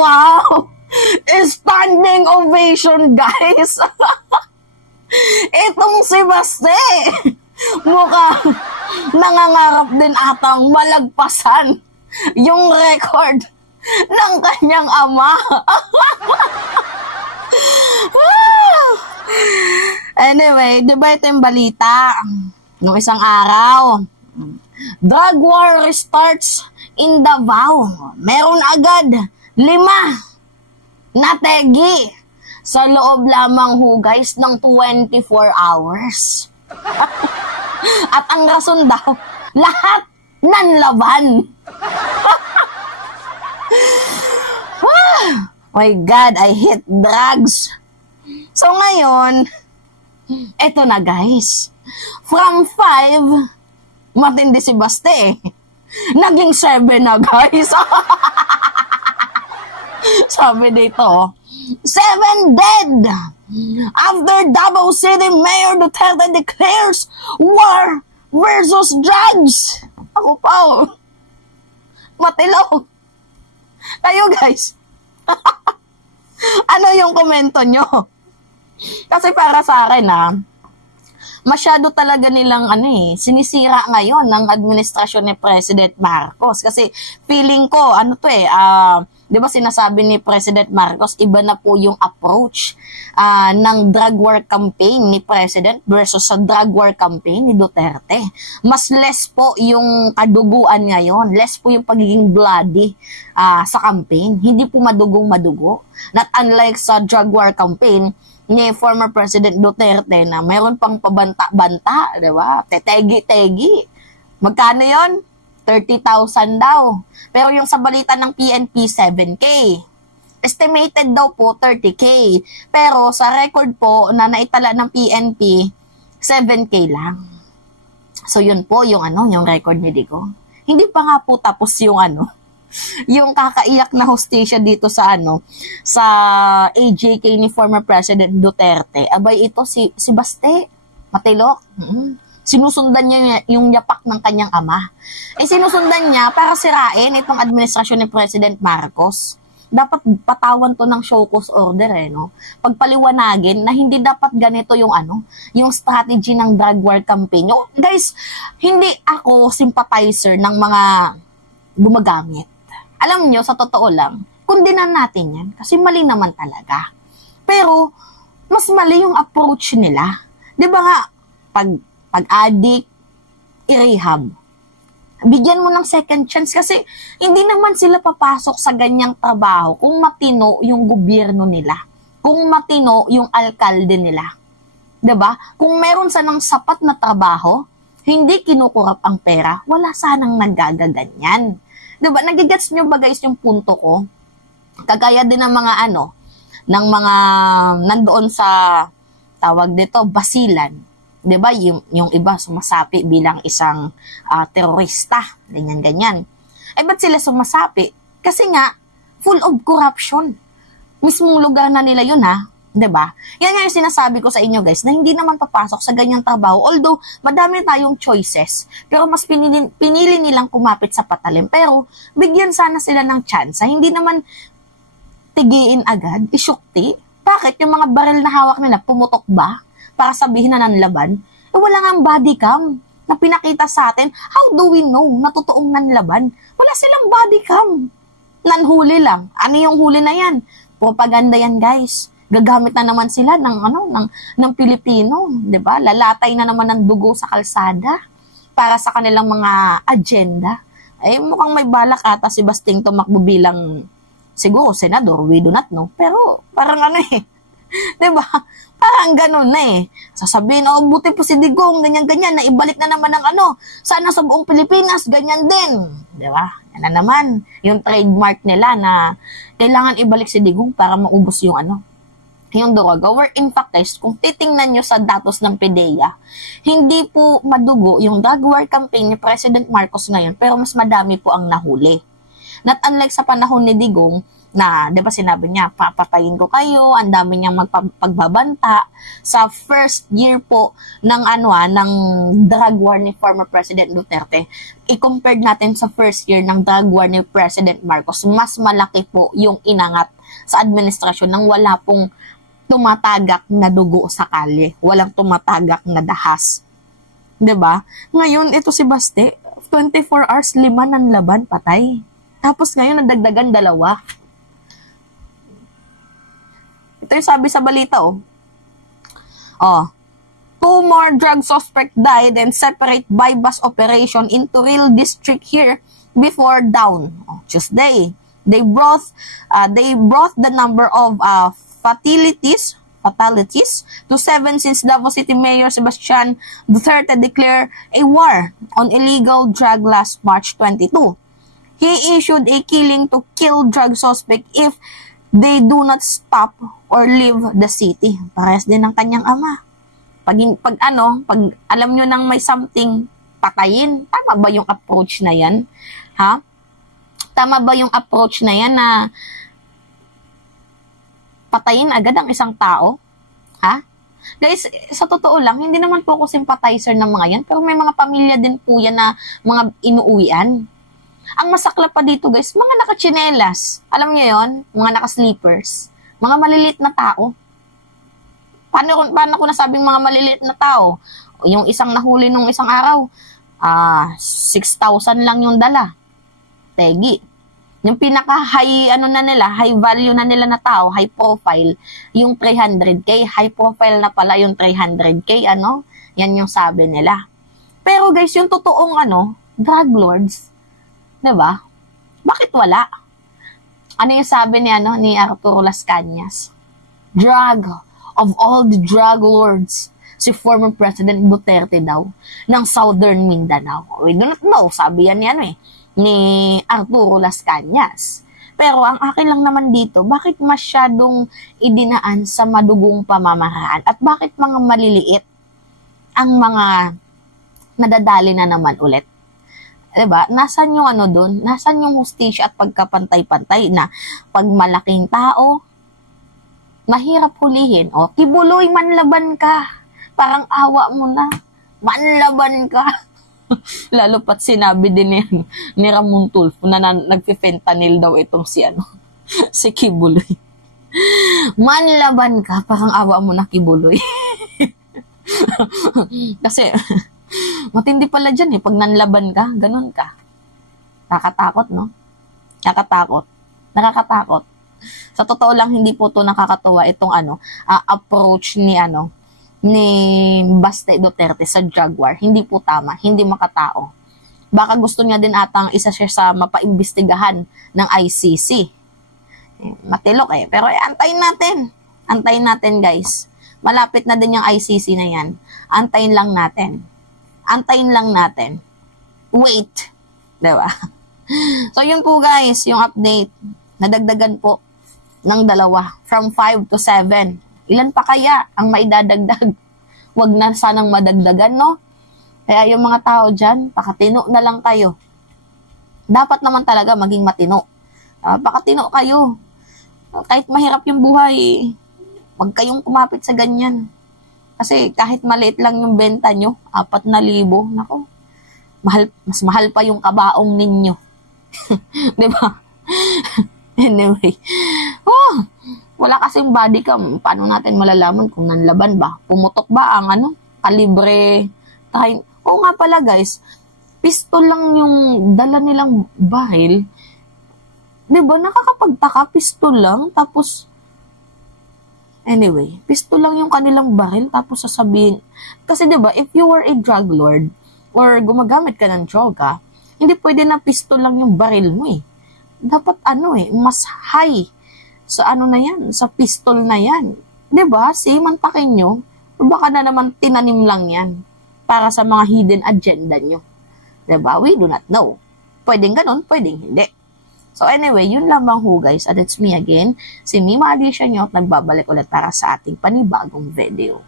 Wow! Standing ovation, guys! Itong si Baste, mukhang nangangarap din atang malagpasan yung record ng kanyang ama. Anyway, di ba ito yung balita? Noong isang araw, drug war restarts in Davao. Meron agad 5 na tegi sa loob lamang ho guys ng 24 hours. At ang rason daw, lahat nanlaban. My God, I hate drugs. So ngayon, eto na guys. From 5, matindi si Baste eh. Naging 7 na guys. Sabi dito, 7 dead. After Davao City Mayor Duterte declares war versus drugs. Ako pa oh. Matilo. Kayo guys. Ano yung komento nyo? Kasi para sa akin masyado talaga nilang sinisira ngayon ng administrasyon ni President Marcos. Kasi feeling ko, 'di ba sinasabi ni President Marcos, iba na po yung approach ng drug war campaign ni President versus sa drug war campaign ni Duterte. Mas less po yung kaduguan ngayon, less po yung pagiging bloody sa campaign. Hindi po madugong-madugo. Not unlike sa drug war campaign ni former President Duterte na mayroon pang pabanta-banta, di ba? Tetegi-tegi. Magkano yon? 30,000 daw. Pero yung sa balita ng PNP, 7K. Estimated daw po 30K. Pero sa record po na naitala ng PNP, 7K lang. So yun po yung yung record ni Digo. Hindi pa nga po tapos yung yung kakaiyak na hostisya dito sa sa AJK ni former President Duterte. Abay ito si Baste, matilok. Sinusundan niya yung yapak ng kanyang ama. Sinusundan niya para sirain itong administrasyon ni President Marcos. Dapat patawan to ng show cause order no. Pagpaliwanagin na hindi dapat ganito yung yung strategy ng drug war campaign. Guys, hindi ako sympathizer ng mga gumagamit. Alam nyo, sa totoo lang, kundinan natin yan kasi mali naman talaga. Pero mas mali yung approach nila. 'Di ba nga pag-addict, i-rehab. Bigyan mo ng second chance kasi hindi naman sila papasok sa ganyang trabaho kung matino yung gobyerno nila, kung matino yung alkalde nila. 'Di ba? Kung meron sanang sapat na trabaho, hindi kinukurap ang pera, wala sanang nagagaganyan. 'Di ba? Nagigets nyo ba guys yung punto ko? Kagaya din ng mga ng mga nandoon sa tawag dito, basilan. 'Di ba? Yung iba sumasapi bilang isang terorista, ganyan-ganyan. Ba't sila sumasapi? Kasi nga full of corruption. Mismong lugar na nila yun 'di ba? Yan nga yung sinasabi ko sa inyo guys, na hindi naman papasok sa ganyang trabaho. Although madami tayong choices, pero mas pinili nilang kumapit sa patalim. Pero bigyan sana sila ng chance. Hindi naman tigiin agad, isyukti. Bakit yung mga baril na hawak nila pumutok ba? Para sabihin na nanlaban, wala nga ang body cam na pinakita sa atin. How do we know na totoong nanlaban? Wala silang body cam. Nanhuli lang. Ano yung huli na yan? Propaganda yan guys. Gagamit na naman sila ng Pilipino, 'di ba? Lalatay na naman ng dugo sa kalsada para sa kanilang mga agenda. Mukhang may balak ata si Basting tumakbo bilang siguro senador, we do not know. Pero parang 'di ba? Parang ganun na Sasabihin, buti po si Digong, ganyan-ganyan, na ibalik na naman ng sana sa buong Pilipinas, ganyan din. Di ba? Yan na naman, yung trademark nila na kailangan ibalik si Digong para maubos yung yung droga. Where in fact guys, kung titingnan nyo sa datos ng PDEA, hindi po madugo yung drug war campaign ni President Marcos ngayon, pero mas madami po ang nahuli. Not unlike sa panahon ni Digong, Na, 'di ba sinabi niya, papatayin ko kayo, ang dami niyang pagbabanta sa first year po ng ng drug war ni former President Duterte. I-compare natin sa first year ng drug war ni President Marcos, mas malaki po yung inangat sa administrasyon nang wala pong tumatagak na dugo sa kalye, walang tumatagak na dahas. 'Di ba? Ngayon ito si Baste, 24 hours 5 ng laban, patay. Tapos ngayon nadagdagan 2. Ito yung sabi sa balita, oh. 2 more drug suspect died and separate bypass operation into real district here before dawn. Tuesday, they brought the number of fatalities to 7 since Davao City Mayor Sebastian Duterte declared a war on illegal drug last March 22. He issued a killing to kill drug suspect if they do not stop or leave the city. Parehas din ng kanyang ama. Pag alam nyo nang may something, patayin. Tama ba yung approach na yan? Ha? Tama ba yung approach na yan na patayin agad ang isang tao? Ha? Guys, sa totoo lang, hindi naman po ako sympathizer ng mga yan, pero may mga pamilya din po yan na mga inuuwian. Ang masaklap pa dito guys, mga nakachinelas. Alam niyo yon, mga nakasleepers. Mga maliliit na tao. Paano ko nasabing mga maliliit na tao? Yung isang nahuli nung isang araw, 6,000 lang yung dala. Tegi. Yung pinaka-high, high value na nila na tao, high profile, yung 300k. High profile na pala yung 300k, Yan yung sabi nila. Pero guys, yung totoong, drug lords, 'di ba? Bakit wala? Ano yung sabi ni Arturo Las Cañas? Drug of all the drug lords, si former President Duterte daw ng Southern Mindanao. We do not know, sabi yan ni Arturo Las Cañas. Pero ang akin lang naman dito, bakit masyadong idinaan sa madugong pamamaraan? At bakit mga maliliit ang mga nadadali na naman ulit? Diba? Nasaan yung doon? Nasaan yung hustisya at pagkapantay-pantay na pag malaking tao, mahirap hulihin. Kibuloy, manlaban ka. Parang awa mo na. Manlaban ka. Lalo pat sinabi din ni Ramon Tulfo na nagpi-fentanyl daw itong si si Kibuloy. Manlaban ka. Parang awa mo na, Kibuloy. Kasi matindi pala dyan pag nanlaban ka, ganun ka. Nakakatakot, no? Nakakatakot. Sa totoo lang, hindi po to nakakatuwa itong approach ni Baste Duterte sa drug war. Hindi po tama, hindi makatao. Baka gusto niya din atang isa siya sa mapaimbestigahan ng ICC. Matilok Pero antayin natin guys. Malapit na din yung ICC na yan. Antayin lang natin. Wait. Diba? So, yun po guys, yung update. Nadagdagan po ng 2. From 5 to 7. Ilan pa kaya ang maidadagdag? Huwag na sanang madagdagan, no? Kaya yung mga tao dyan, pakatino na lang kayo. Dapat naman talaga maging matino. Pakatino kayo. Kahit mahirap yung buhay, huwag kayong kumapit sa ganyan. Kasi kahit maliit lang yung benta nyo, 4,000, nako, mas mahal pa yung kabaong ninyo. Diba? Anyway. Wala kasing body cam. Paano natin malalaman kung nanlaban ba? Pumutok ba ang kalibre? Nga pala guys, pistol lang yung dala nilang baril. Diba? Nakakapagtaka, pistol lang. Tapos, anyway, pistol lang yung kanilang baril tapos sasabihin. Kasi 'di ba, if you were a drug lord or gumagamit ka ng droga, hindi pwede na pistol lang yung baril mo Dapat mas high sa na yan, sa pistol na yan. 'Di ba? Mantakin nyo. O baka na naman tinanim lang yan para sa mga hidden agenda nyo. 'Di ba? We do not know. Pwedeng ganun, pwedeng hindi. So anyway, yun lamang guys. At it's me again, si Mima Alicia nyo at nagbabalik ulit para sa ating panibagong video.